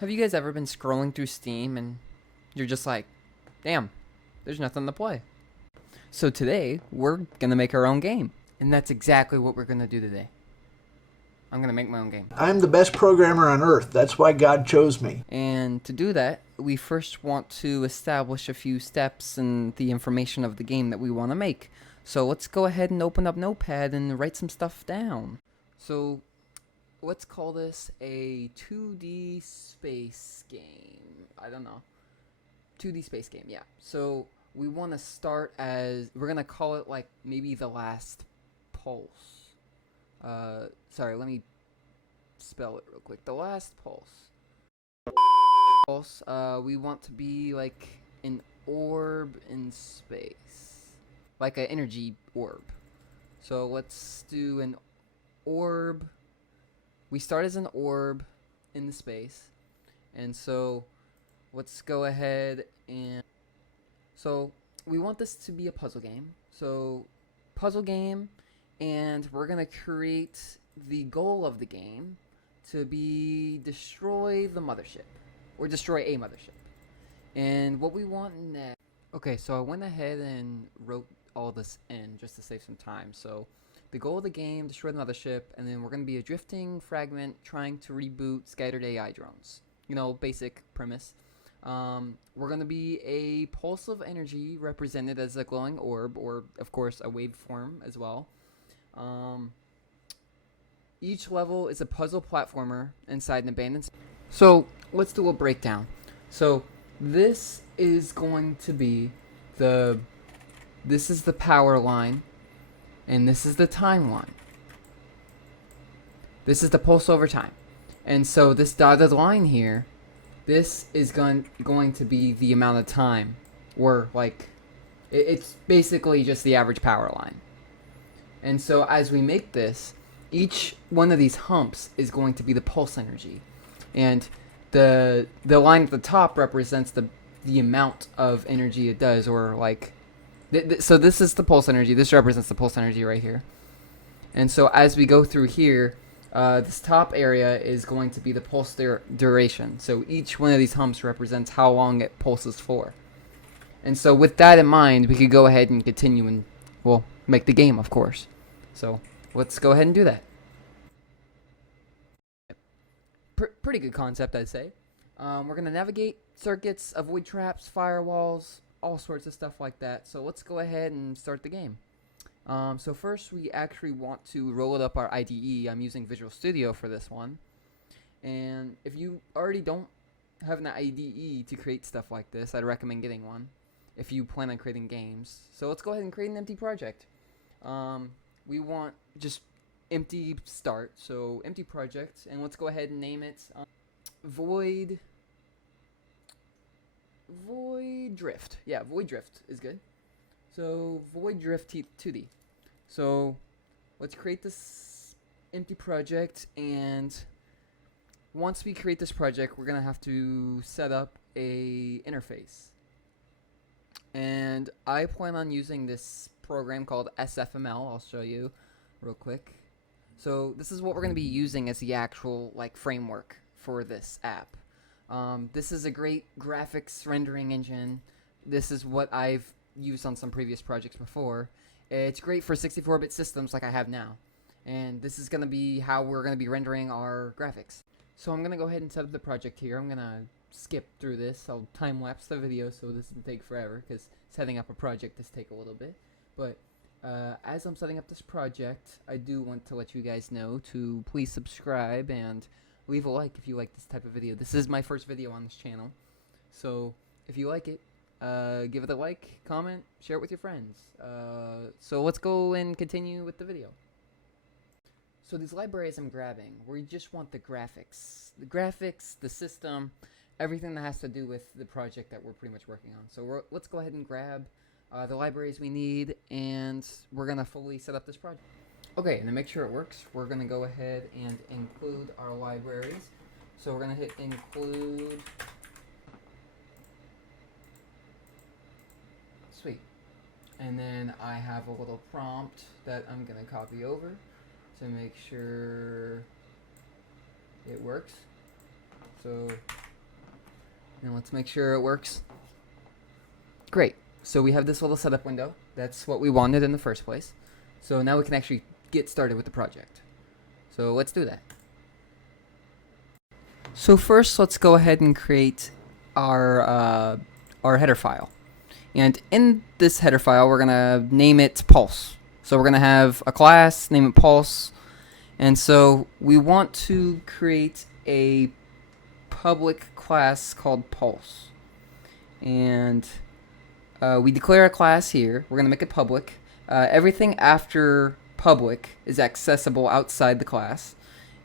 Have you guys ever been scrolling through Steam and you're just like, damn, there's nothing to play? So today, we're gonna make our own game. And that's exactly what we're gonna do today. I'm gonna make my own game. I'm the best programmer on earth. That's why God chose me. And to do that, we first want to establish a few steps and the information of the game that we want to make. So let's go ahead and open up Notepad and write some stuff down. So let's call this a 2D space game. I don't know. 2D space game, yeah. So we want to start as, we're going to call it like maybe the last pulse. Sorry, let me spell it real quick. The last pulse. We want to be like an orb in space. Like an energy orb. So let's do an orb. We start as an orb in the space. And so let's go ahead and... So we want this to be a puzzle game. So puzzle game, and we're going to create the goal of the game to be destroy the mothership. Or destroy a mothership. And what we want next... Okay, so I went ahead and wrote all this in just to save some time. So the goal of the game, destroy the mothership, and then we're going to be a drifting fragment trying to reboot scattered AI drones. You know, basic premise. We're going to be a pulse of energy represented as a glowing orb, or of course a waveform as well. Each level is a puzzle platformer inside an abandoned... So let's do a breakdown. So this is going to be this is the power line, and this is the timeline. This is the pulse over time. And so this dotted line here, this is going to be the amount of time, or like, it's basically just the average power line. And so as we make this, each one of these humps is going to be the pulse energy. And the line at the top represents the amount of energy it does, or like, so this is the pulse energy. This represents the pulse energy right here. And so as we go through here, this top area is going to be the pulse duration. So each one of these humps represents how long it pulses for. And so with that in mind, we could go ahead and continue and, well, make the game, of course. So let's go ahead and do that. Pretty good concept, I'd say. We're going to navigate circuits, avoid traps, firewalls, all sorts of stuff like that. So let's go ahead and start the game. So first we actually want to roll it up our IDE. I'm using Visual Studio for this one. And if you already don't have an IDE to create stuff like this, I'd recommend getting one if you plan on creating games. So let's go ahead and create an empty project. We want just empty start, so empty project, and let's go ahead and name it Void Drift. Yeah, Void Drift is good. So Void Drift 2D. So let's create this empty project, and once we create this project, we're gonna have to set up a interface. And I plan on using this program called SFML. I'll show you real quick. So this is what we're going to be using as the actual like framework for this app. This is a great graphics rendering engine. This is what I've used on some previous projects before. It's great for 64-bit systems like I have now. And this is going to be how we're going to be rendering our graphics. So I'm going to go ahead and set up the project here. I'm going to skip through this. I'll time-lapse the video so this doesn't take forever, because setting up a project does take a little bit. But as I'm setting up this project, I do want to let you guys know to please subscribe and leave a like if you like this type of video. This is my first video on this channel, so if you like it, give it a like, comment, share it with your friends. So let's go and continue with the video. So these libraries I'm grabbing, we just want the graphics, the system, everything that has to do with the project that we're pretty much working on. So let's go ahead and grab the libraries we need, and we're going to fully set up this project. Okay, and to make sure it works, we're going to go ahead and include our libraries. So we're going to hit include. Sweet. And then I have a little prompt that I'm going to copy over to make sure it works. So And let's make sure it works. Great. So we have this little setup window. That's what we wanted in the first place. So now we can actually get started with the project. So let's do that. So first, let's go ahead and create our header file. And in this header file, we're gonna name it Pulse. So we're gonna have a class, name it Pulse. And so we want to create a public class called Pulse. And we declare a class here. We're gonna make it public. Everything after public is accessible outside the class.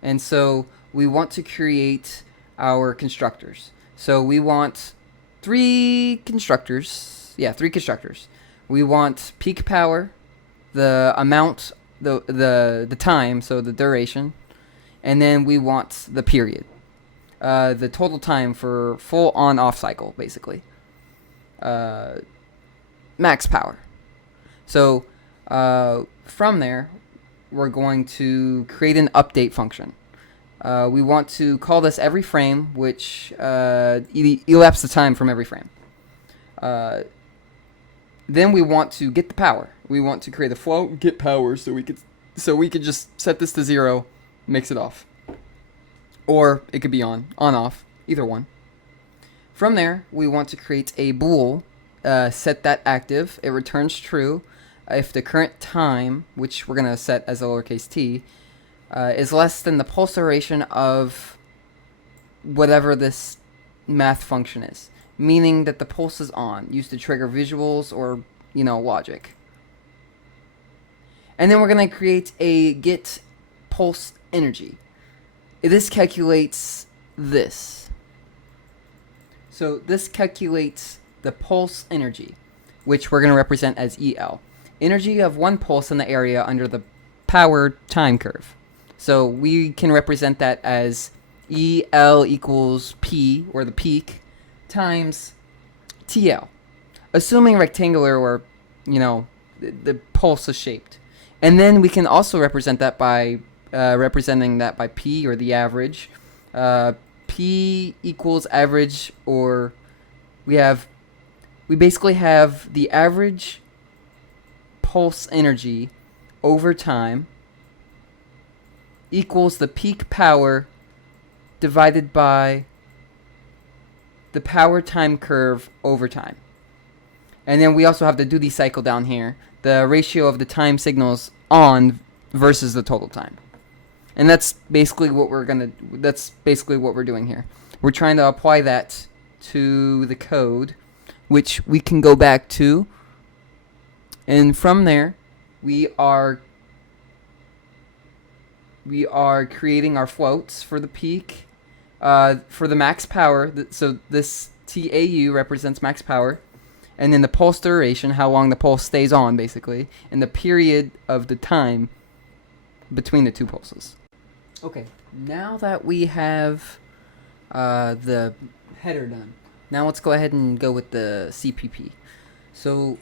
And so we want to create our constructors. So we want three constructors. Yeah, three constructors. We want peak power, the amount, the time, so the duration, and then we want the period, the total time for full on-off cycle, basically. Max power. So from there, we're going to create an update function. We want to call this every frame, which elapses the time from every frame. Then we want to get the power. We want to create a float, get power, so we could just set this to 0, makes it off, or it could be on, off, either one. From there, we want to create a bool, set that active. It returns true if the current time, which we're gonna set as a lowercase t, is less than the pulse duration of whatever this math function is, meaning that the pulse is on, used to trigger visuals or, logic. And then we're going to create a get pulse energy. This calculates this. So this calculates the pulse energy, which we're going to represent as EL. Energy of one pulse in the area under the power time curve. So we can represent that as EL equals P, or the peak, times TL, assuming rectangular or, the pulse is shaped. And then we can also represent that by representing that by P, or the average. P equals average, or we basically have the average pulse energy over time equals the peak power divided by the power time curve over time. And then we also have the duty cycle down here, the ratio of the time signals on versus the total time. And that's basically what we're doing here. We're trying to apply that to the code, which we can go back to. And from there, we are creating our floats for the peak, for the max power. So this TAU represents max power, and then the pulse duration, how long the pulse stays on, basically, and the period of the time between the two pulses. Okay, now that we have the header done, now let's go ahead and go with the CPP. So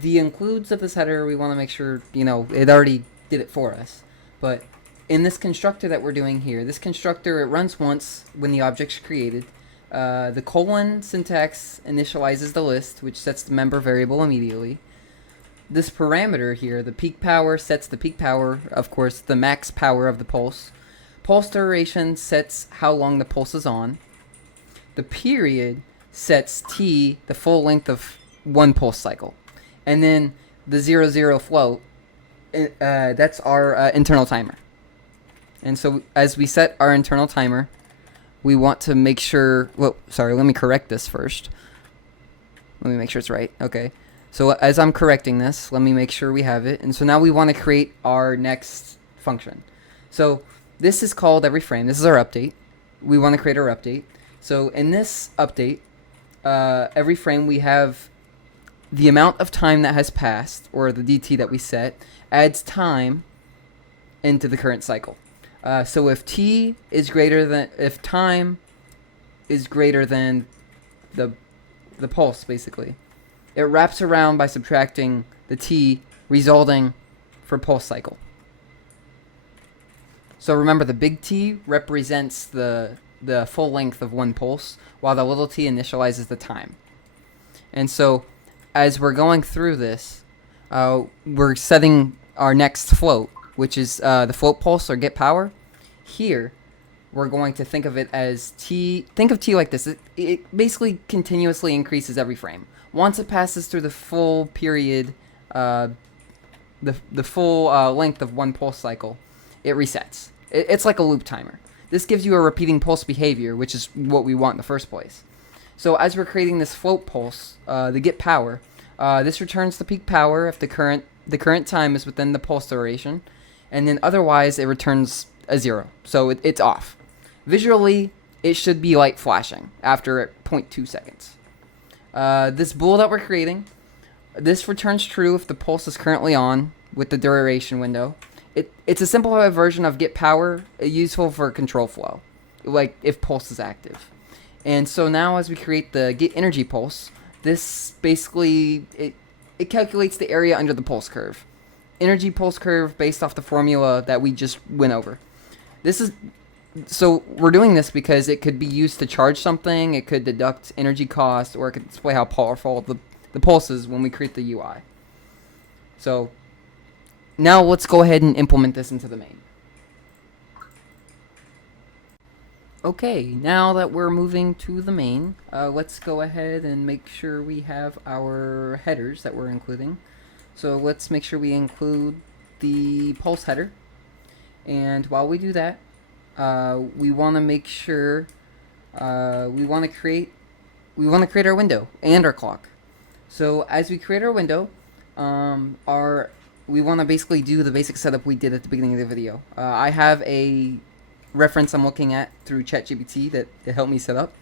the includes of this header, we want to make sure, it already did it for us. But in this constructor that we're doing here, this constructor, it runs once when the object's created. The colon syntax initializes the list, which sets the member variable immediately. This parameter here, the peak power, sets the peak power, of course, the max power of the pulse. Pulse duration sets how long the pulse is on. The period sets T, the full length of one pulse cycle. And then the 0, float, that's our internal timer. And so as we set our internal timer, we want to make sure, let me correct this first. Let me make sure it's right. Okay. So as I'm correcting this, let me make sure we have it. And so now we want to create our next function. So this is called every frame. This is our update. We want to create our update. So in this update, every frame we have the amount of time that has passed, or the DT that we set, adds time into the current cycle. So if time is greater than the pulse, basically, it wraps around by subtracting the T, resulting for pulse cycle. So remember, the big T represents the the full length of one pulse, while the little t initializes the time. And so, as we're going through this, we're setting our next float, which is the float pulse or get power. Here, we're going to think of it as t. Think of t like this. It basically continuously increases every frame. Once it passes through the full period, the full length of one pulse cycle, it resets. It's like a loop timer. This gives you a repeating pulse behavior, which is what we want in the first place. So as we're creating this float pulse, the get power, this returns the peak power if the current time is within the pulse duration, and then otherwise it returns a 0. So it's off. Visually, it should be light flashing after 0.2 seconds. This bool that we're creating, this returns true if the pulse is currently on with the duration window. It's a simplified version of get power, useful for control flow, like if pulse is active. And so now as we create the get energy pulse, this basically, it calculates the area under the pulse curve. Energy pulse curve based off the formula that we just went over. So we're doing this because it could be used to charge something, it could deduct energy cost, or it could display how powerful the pulse is when we create the UI. So now let's go ahead and implement this into the main. Okay, now that we're moving to the main, let's go ahead and make sure we have our headers that we're including. So let's make sure we include the pulse header. And while we do that, we want to make sure we want to create our window and our clock. So as we create our window, we want to basically do the basic setup we did at the beginning of the video. I have a reference I'm looking at through ChatGPT that it helped me set up.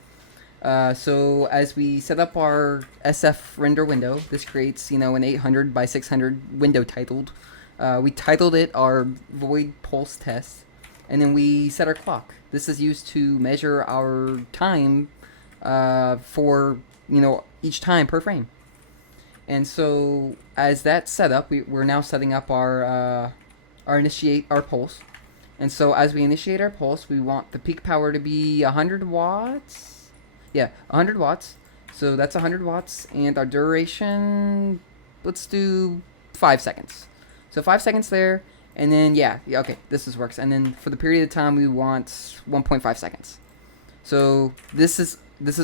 So as we set up our SF render window, this creates an 800 by 600 window titled. We titled it our void pulse test, and then we set our clock. This is used to measure our time for each time per frame. And so as that's set up, we're now setting up our initiate our pulse. And so as we initiate our pulse, we want the peak power to be 100 watts. Yeah, 100 watts. So that's 100 watts. And our duration, let's do 5 seconds. So 5 seconds there. And then, yeah, okay, this works. And then for the period of time, we want 1.5 seconds. So this is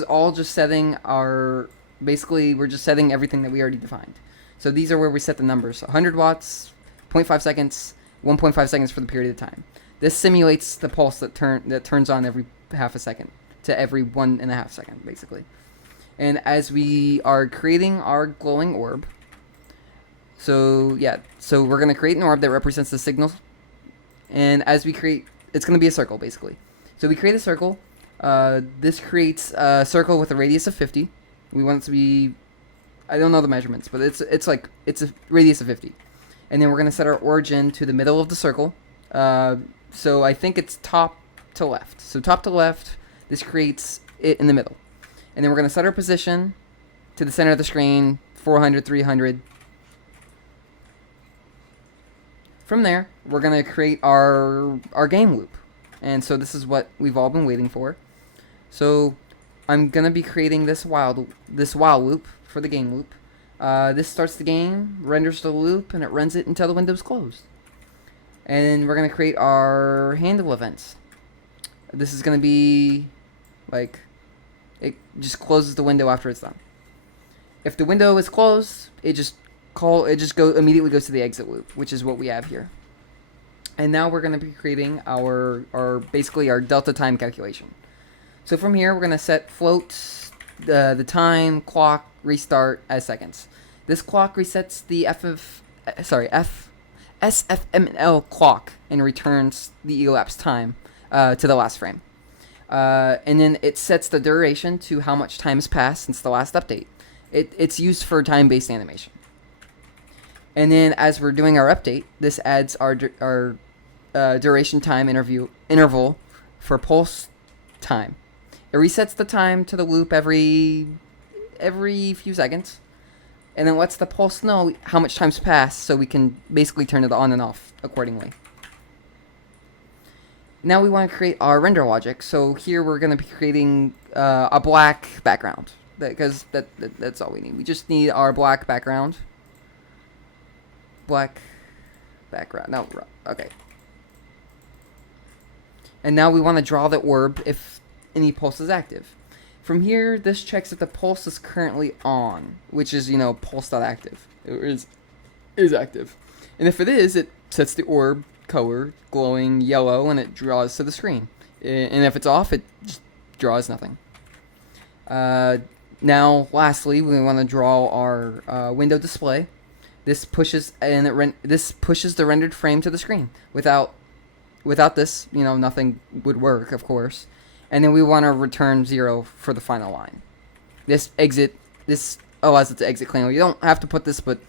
all just setting our, basically, we're just setting everything that we already defined. So these are where we set the numbers. So 100 watts, 0.5 seconds, 1.5 seconds for the period of time. This simulates the pulse that turns on every half a second to every 1.5 second, basically. And as we are creating our glowing orb, so we're going to create an orb that represents the signal. And as we create, it's going to be a circle, basically. So we create a circle. This creates a circle with a radius of 50. We want it to be, I don't know the measurements, but it's a radius of 50. And then we're going to set our origin to the middle of the circle. So I think it's top to left. So top to left, this creates it in the middle. And then we're going to set our position to the center of the screen, 400, 300. From there, we're going to create our game loop. And so this is what we've all been waiting for. So I'm going to be creating this while loop for the game loop. This starts the game, renders the loop, and it runs it until the window's closed. And then we're going to create our handle events. This is going to be like, it just closes the window after it's done. If the window is closed, immediately goes to the exit loop, which is what we have here. And now we're going to be creating our basically our delta time calculation. So from here, we're going to set float, the time, clock, restart as seconds. This clock resets the SFML clock and returns the elapsed time to the last frame. And then it sets the duration to how much time has passed since the last update. It's used for time-based animation. And then as we're doing our update, this adds our duration time interval for pulse time. It resets the time to the loop every few seconds, and then lets the pulse know how much time's passed so we can basically turn it on and off accordingly. now we want to create our render logic. So here we're going to be creating a black background, because that's all we need. We just need our black background. Black background. No, okay. And now we want to draw the orb if any pulse is active. From here, this checks if the pulse is currently on, which is, pulse.active. It is active. And if it is, it sets the orb color glowing yellow and it draws to the screen. And if it's off, it just draws nothing. Now, lastly, we want to draw our window display. This pushes the rendered frame to the screen. Without this, nothing would work, of course. And then we want to return 0 for the final line. This allows it to exit cleanly. You don't have to put this, but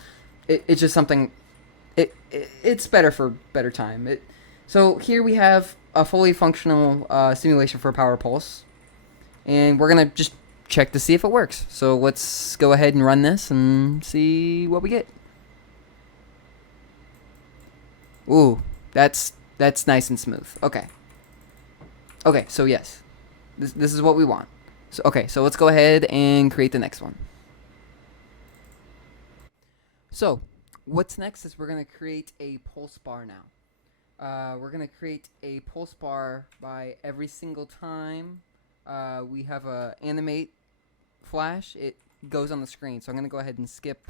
it's just something. It's better for better time. So here we have a fully functional simulation for Power Pulse, and we're gonna just check to see if it works. So let's go ahead and run this and see what we get. Ooh, that's nice and smooth. Okay, so yes. This is what we want. So let's go ahead and create the next one. So what's next is we're going to create a pulse bar now. We're going to create a pulse bar by every single time we have a animate flash, it goes on the screen. So I'm going to go ahead and skip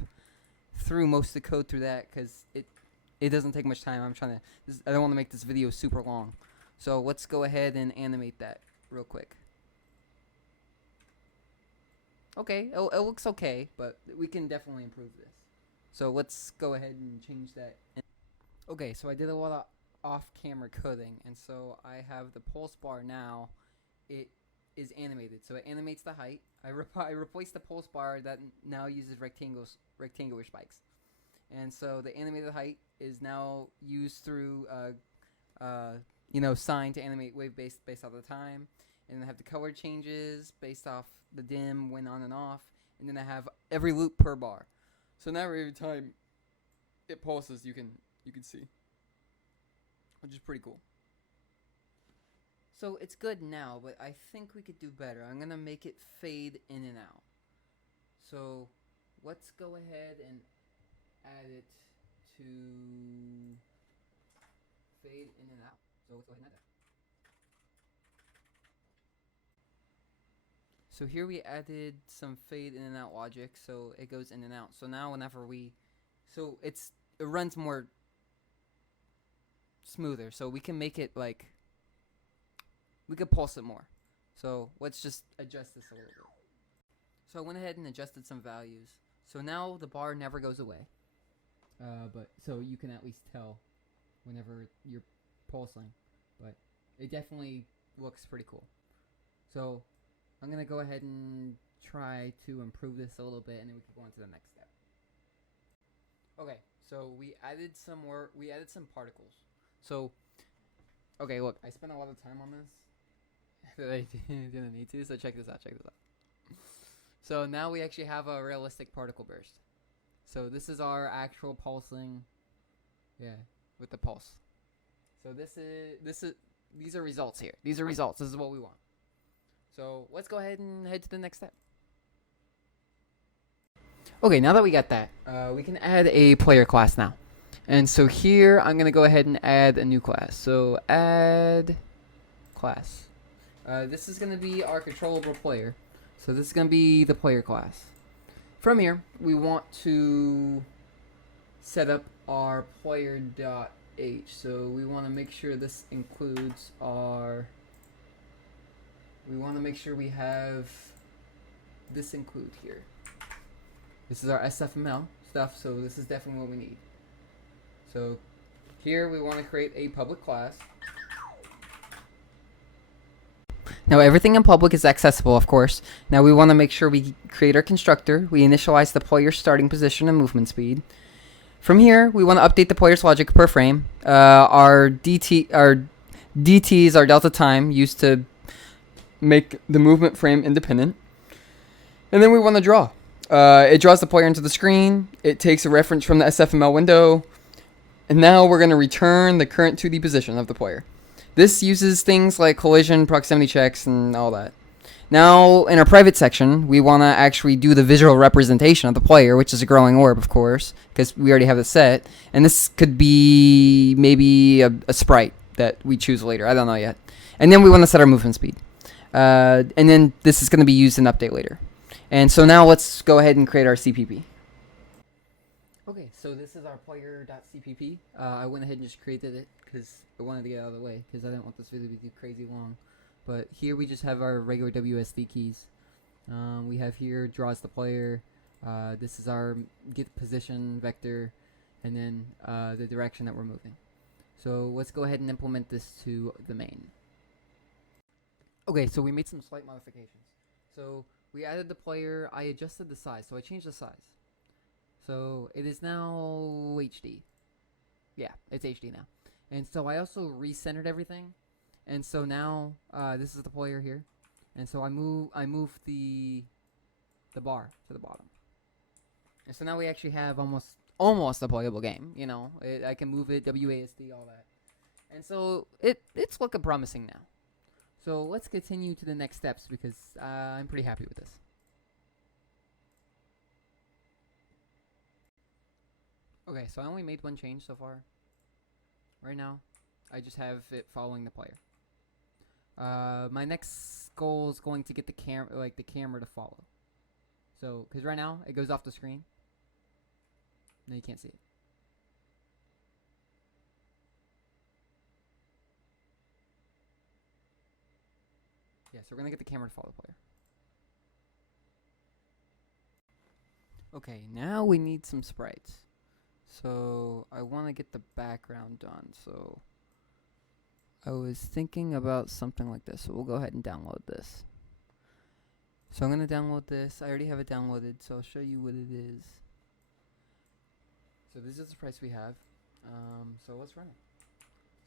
through most of the code through that because it doesn't take much time. I don't want to make this video super long. So let's go ahead and animate that real quick. Okay, it looks okay, but we can definitely improve this. So let's go ahead and change that. Okay, so I did a lot of off-camera coding, and so I have the pulse bar now. It is animated, so it animates the height. I replaced the pulse bar that now uses rectangular spikes, and so the animated height is now used through sign to animate wave based off the time, and then I have the color changes based off the dim, when on and off, and then I have every loop per bar. So now every time it pulses, you can see, which is pretty cool. So it's good now, but I think we could do better. I'm gonna make it fade in and out. So let's go ahead and add it to fade in and out. So let's go ahead and add that. So here we added some fade in and out logic, so it goes in and out. So now whenever it runs more smoother. So we can make it like, we could pulse it more. So let's just adjust this a little bit. So I went ahead and adjusted some values. So now the bar never goes away. But so you can at least tell whenever you're pulsing. But it definitely looks pretty cool. So I'm going to go ahead and try to improve this a little bit, and then we can go on to the next step. Okay, so we added some particles. So, okay, look, I spent a lot of time on this that I didn't need to, so check this out. So now we actually have a realistic particle burst. So this is our actual pulsing, with the pulse. So these are results here. These are results. This is what we want. So let's go ahead and head to the next step. Okay, now that we got that, we can add a player class now. And so here, I'm going to go ahead and add a new class. So add class. This is going to be our controllable player. So this is going to be the player class. From here, we want to set up our player.h. So we want to make sure this includes we want to make sure we have this include here. This is our SFML stuff, so this is definitely what we need. So here we want to create a public class. Now everything in public is accessible, of course. Now we want to make sure we create our constructor. We initialize the player's starting position and movement speed. From here, we want to update the player's logic per frame. Our DT is our delta time used to make the movement frame independent. And then we want to draw. It draws the player into the screen. It takes a reference from the SFML window. And now we're going to return the current 2D position of the player. This uses things like collision, proximity checks, and all that. Now, in our private section, we want to actually do the visual representation of the player, which is a growing orb, of course, because we already have it set. And this could be maybe a sprite that we choose later. I don't know yet. And then we want to set our movement speed. And then this is going to be used in update later. And so now let's go ahead and create our CPP. Okay, so this is our player.cpp. I went ahead and just created it because I wanted to get out of the way because I didn't want this video to be too crazy long. But here we just have our regular WSD keys. We have here draws the player. This is our get position vector, and then the direction that we're moving. So let's go ahead and implement this to the main. Okay, so we made some slight modifications. So we added the player. I adjusted the size, so I changed the size. So it is now HD. Yeah, it's HD now. And so I also recentered everything. And so now this is the player here. And so I move the bar to the bottom. And so now we actually have almost a playable game, you know. I can move it, WASD, all that. And so it's looking promising now. So let's continue to the next steps because I'm pretty happy with this. Okay, so I only made one change so far. Right now, I just have it following the player. My next goal is going to get the camera to follow. So, because right now it goes off the screen. No, you can't see it. Yeah, so we're gonna get the camera to follow the player. Okay, now we need some sprites. So I want to get the background done. So I was thinking about something like this. So we'll go ahead and download this. So I'm going to download this. I already have it downloaded, so I'll show you what it is. So this is the price we have. So let's run it.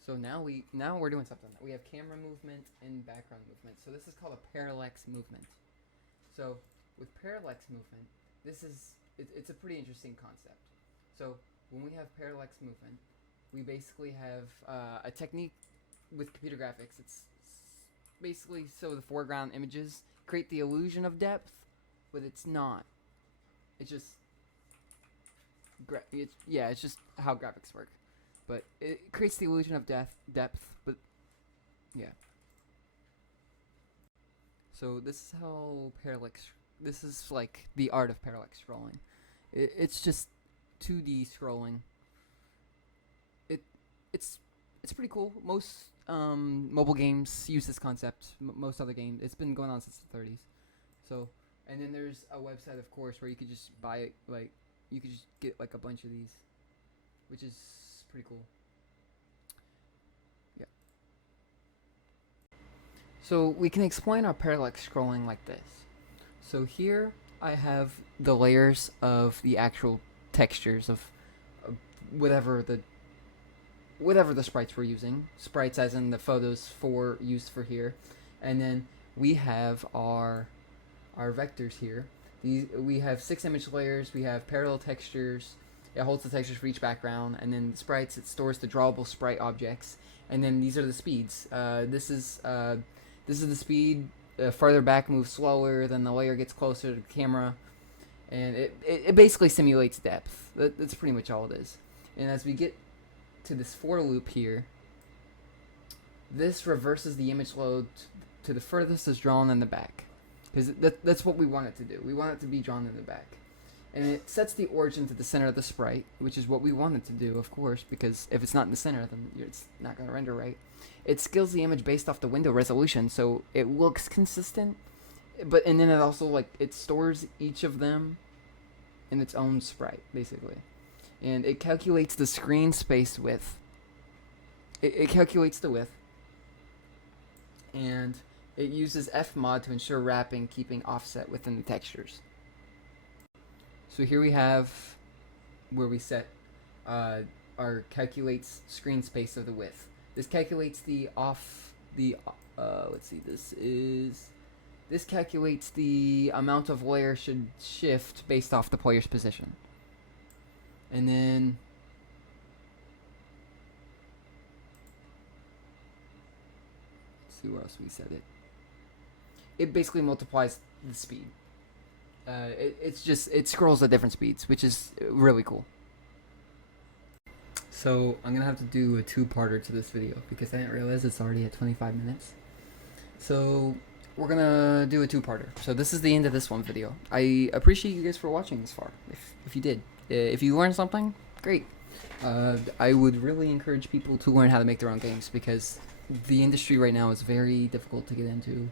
So now we're doing something. We have camera movement and background movement. So this is called a parallax movement. So with parallax movement, it's a pretty interesting concept. So when we have parallax movement, we basically have a technique with computer graphics. It's basically so the foreground images create the illusion of depth, but it's not. It's just it's just how graphics work. But it creates the illusion of depth, but yeah. So this is how this is like the art of parallax scrolling. It's just 2D scrolling. It's pretty cool. Most mobile games use this concept. Most other games, it's been going on since the 30s. So, and then there's a website, of course, where you could just buy it. Like, you could just get like a bunch of these, which is pretty cool. Yeah. So we can explain our parallax scrolling like this. So here I have the layers of the actual textures of whatever the sprites we're using. Sprites as in the photos for use for here. And then we have our vectors here. We have 6 image layers, we have parallel textures. It holds the textures for each background, and then the sprites, it stores the drawable sprite objects. And then these are the speeds. This is the speed. Farther back moves slower, then the layer gets closer to the camera. And it basically simulates depth. That's pretty much all it is. And as we get to this for loop here, this reverses the image load to the furthest is drawn in the back. Because that's what we want it to do. We want it to be drawn in the back. And it sets the origin to the center of the sprite, which is what we want it to do, of course, because if it's not in the center, then it's not going to render right. It scales the image based off the window resolution, so it looks consistent, and then it also, it stores each of them in its own sprite, basically. And it calculates the screen space width. It calculates the width, and it uses Fmod to ensure wrapping, keeping offset within the textures. So here we have where we set our calculates screen space of the width. This calculates this calculates the amount of layer should shift based off the player's position. And then see where else we set it. It basically multiplies the speed. It scrolls at different speeds, which is really cool. So I'm gonna have to do a two-parter to this video because I didn't realize it's already at 25 minutes. So we're gonna do a two-parter. So this is the end of this one video. I appreciate you guys for watching this far. If you did, if you learned something, great. I would really encourage people to learn how to make their own games because the industry right now is very difficult to get into.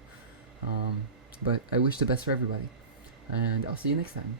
But I wish the best for everybody, and I'll see you next time.